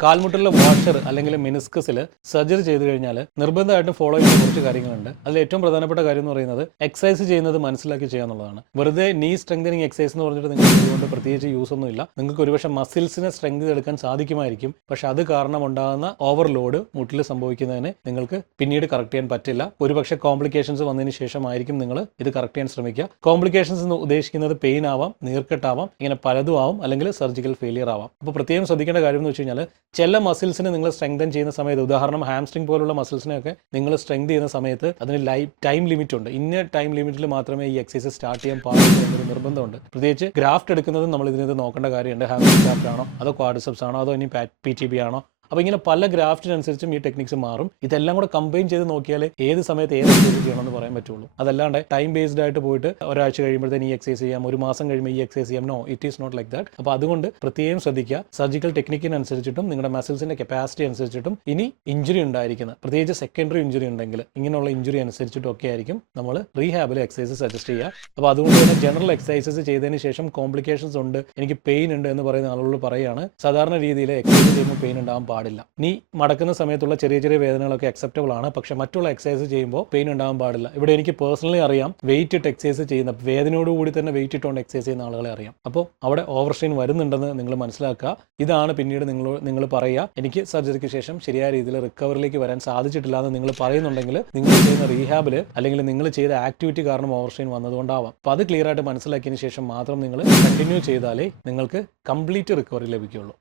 കാൽമുട്ടിലെ washer അല്ലെങ്കിൽ മെനിസ്കസിൽ surgery ചെയ്തു കഴിഞ്ഞാൽ നിർബന്ധമായിട്ടും ഫോളോ ചെയ്യുന്ന കുറച്ച് കാര്യങ്ങളുണ്ട്. അതിൽ ഏറ്റവും പ്രധാനപ്പെട്ട കാര്യം എന്ന് പറയുന്നത് എക്സസൈസ് ചെയ്യുന്നത് മനസ്സിലാക്കി ചെയ്യാന്നുള്ളതാണ്. വെറുതെ നീ സ്ട്രെങ്തനിങ് എക്സസൈസ് എന്ന് പറഞ്ഞിട്ട് നിങ്ങൾക്ക് ഇതുകൊണ്ട് പ്രത്യേകിച്ച് യൂസ് ഒന്നുമില്ല. നിങ്ങൾക്ക് ഒരുപക്ഷെ മസിൽസിനെ സ്ട്രെങ്ത് എടുക്കാൻ സാധിക്കുമായിരിക്കും, പക്ഷെ അത് കാരണം ഉണ്ടാകുന്ന ഓവർലോഡ് മുട്ടിൽ സംഭവിക്കുന്നതിന് നിങ്ങൾക്ക് പിന്നീട് കറക്റ്റ് ചെയ്യാൻ പറ്റില്ല. ഒരുപക്ഷെ കോംപ്ലിക്കേഷൻസ് വന്നതിന് ശേഷമായിരിക്കും നിങ്ങൾ ഇത് കറക്റ്റ് ചെയ്യാൻ ശ്രമിക്കുക. കോംപ്ലിക്കേഷൻസ് എന്ന് ഉദ്ദേശിക്കുന്നത് പെയിൻ ആവാം, നീർക്കെട്ടാവാം, ഇങ്ങനെ പലതും ആവും, അല്ലെങ്കിൽ സർജിക്കൽ ഫെയിലിയർ ആവാം. അപ്പോൾ പ്രത്യേകം ശ്രദ്ധിക്കേണ്ട കാര്യം എന്ന് വെച്ച് കഴിഞ്ഞാൽ ചില മസിൽസിനെ നിങ്ങൾ സ്ട്രെങ്തൻ ചെയ്യുന്ന സമയത്ത്, ഉദാഹരണം ഹാംസ്ട്രിങ് പോലുള്ള മസിൽസിനെയൊക്കെ നിങ്ങൾ സ്ട്രെങ്ത് ചെയ്യുന്ന സമയത്ത് അതിന് ടൈം ലിമിറ്റ് ഉണ്ട്. ഇന്ന ടൈം ലിമിറ്റിൽ മാത്രമേ ഈ എക്സസൈസ് സ്റ്റാർട്ട് ചെയ്യാൻ പാടുള്ളൂ എന്നൊരു നിർബന്ധമുണ്ട്. പ്രത്യേകിച്ച് ഗ്രാഫ്റ്റ് എടുക്കുന്നത് നമ്മൾ ഇതിനകത്ത് നോക്കേണ്ട കാര്യമുണ്ട്. ഹാംസ്ട്രിങ് ഗ്രാഫ്റ്റ് ആണോ, അതോ ക്വാഡ്രിസെപ്സ് ആണോ, അതോ ഇനി PTB ആണോ? അപ്പോൾ ഇങ്ങനെ പല ഗ്രാഫ്റ്റിനനുസരിച്ചും ഈ ടെക്നിക്സ് മാറും. ഇതെല്ലാം കൂടെ കമ്പൈൻ ചെയ്ത് നോക്കിയാൽ ഏത് സമയത്ത് ഏത് എക്സസൈസ് ചെയ്യണമെന്ന് പറയാൻ പറ്റുള്ളൂ. അതല്ലാണ്ട് ടൈം ബേസ്ഡ് ആയിട്ട് പോയിട്ട് ഒരാഴ്ച കഴിയുമ്പോഴത്തേന് ഈ എക്സസൈസ് ചെയ്യാം, ഒരു മാസം കഴിയുമ്പോൾ ഈ എക്സസൈസ് ചെയ്യാം. No, it is not like that. അപ്പോൾ അതുകൊണ്ട് പ്രത്യേകം ശ്രദ്ധിക്കുക. സർജിക്കൽ ടെക്നിക്കിനനുസരിച്ചിട്ടും നിങ്ങളുടെ മസിൽസിന്റെ കപ്പാസിറ്റി അനുസരിച്ചിട്ടും ഇനി ഇഞ്ചുറി ഉണ്ടായിരിക്കുന്നത്, പ്രത്യേകിച്ച് സെക്കൻഡറി ഇഞ്ചുറി ഉണ്ടെങ്കിൽ ഇങ്ങനെയുള്ള ഇഞ്ചുറി അനുസരിച്ചിട്ടും ഒക്കെ ആയിരിക്കും നമ്മൾ റീഹാബിൽ എക്സസൈസ് സജസ്റ്റ് ചെയ്യുക. അപ്പോൾ അതുകൊണ്ട് തന്നെ ജനറൽ എക്സസൈസസ് ചെയ്തതിന് ശേഷം കോംപ്ലിക്കേഷൻസ് ഉണ്ട്, എനിക്ക് പെയിൻ ഉണ്ട് എന്ന് പറയുന്ന ആളുകളോട് പറയുകയാണ്, സാധാരണ രീതിയിൽ എക്സസൈസ് ചെയ്യുമ്പോൾ പെയിൻ ഉണ്ടാകാൻ പാടില്ല. നീ മടക്കുന്ന സമയത്തുള്ള ചെറിയ ചെറിയ വേദനകളൊക്കെ അക്സെപ്റ്റബിൾ ആണ്, പക്ഷെ മറ്റുള്ള എക്സസൈസ് ചെയ്യുമ്പോൾ പെയിൻ ഉണ്ടാകാൻ പാടില്ല. ഇവിടെ എനിക്ക് പേഴ്സണലി അറിയാം, വെയിറ്റ് ഇട്ട് എക്സസൈസ് ചെയ്യുന്ന, വേദനയോടുകൂടി തന്നെ വെയിറ്റ് ഇട്ടുകൊണ്ട് എക്സസൈസ് ചെയ്യുന്ന ആളുകളെ അറിയാം. അപ്പോൾ അവിടെ ഓവർ സ്ട്രെയിൻ വരുന്നുണ്ടെന്ന് നിങ്ങൾ മനസ്സിലാക്കുക. ഇതാണ് പിന്നീട് നിങ്ങൾ പറയുക, എനിക്ക് സർജറിക്ക് ശേഷം ശരിയായ രീതിയിൽ റിക്കവറിലേക്ക് വരാൻ സാധിച്ചിട്ടില്ല എന്ന് നിങ്ങൾ പറയുന്നുണ്ടെങ്കിൽ നിങ്ങൾ ചെയ്യുന്ന റീഹാബിൽ അല്ലെങ്കിൽ നിങ്ങൾ ചെയ്ത ആക്ടിവിറ്റി കാരണം ഓവർ സ്ട്രെയിൻ വന്നതുകൊണ്ടാവാം. അപ്പോൾ അത് ക്ലിയർ ആയിട്ട് മനസ്സിലാക്കിയതിന് ശേഷം മാത്രം നിങ്ങൾ കണ്ടിന്യൂ ചെയ്താലേ നിങ്ങൾക്ക് കംപ്ലീറ്റ് റിക്കവറി ലഭിക്കുകയുള്ളൂ.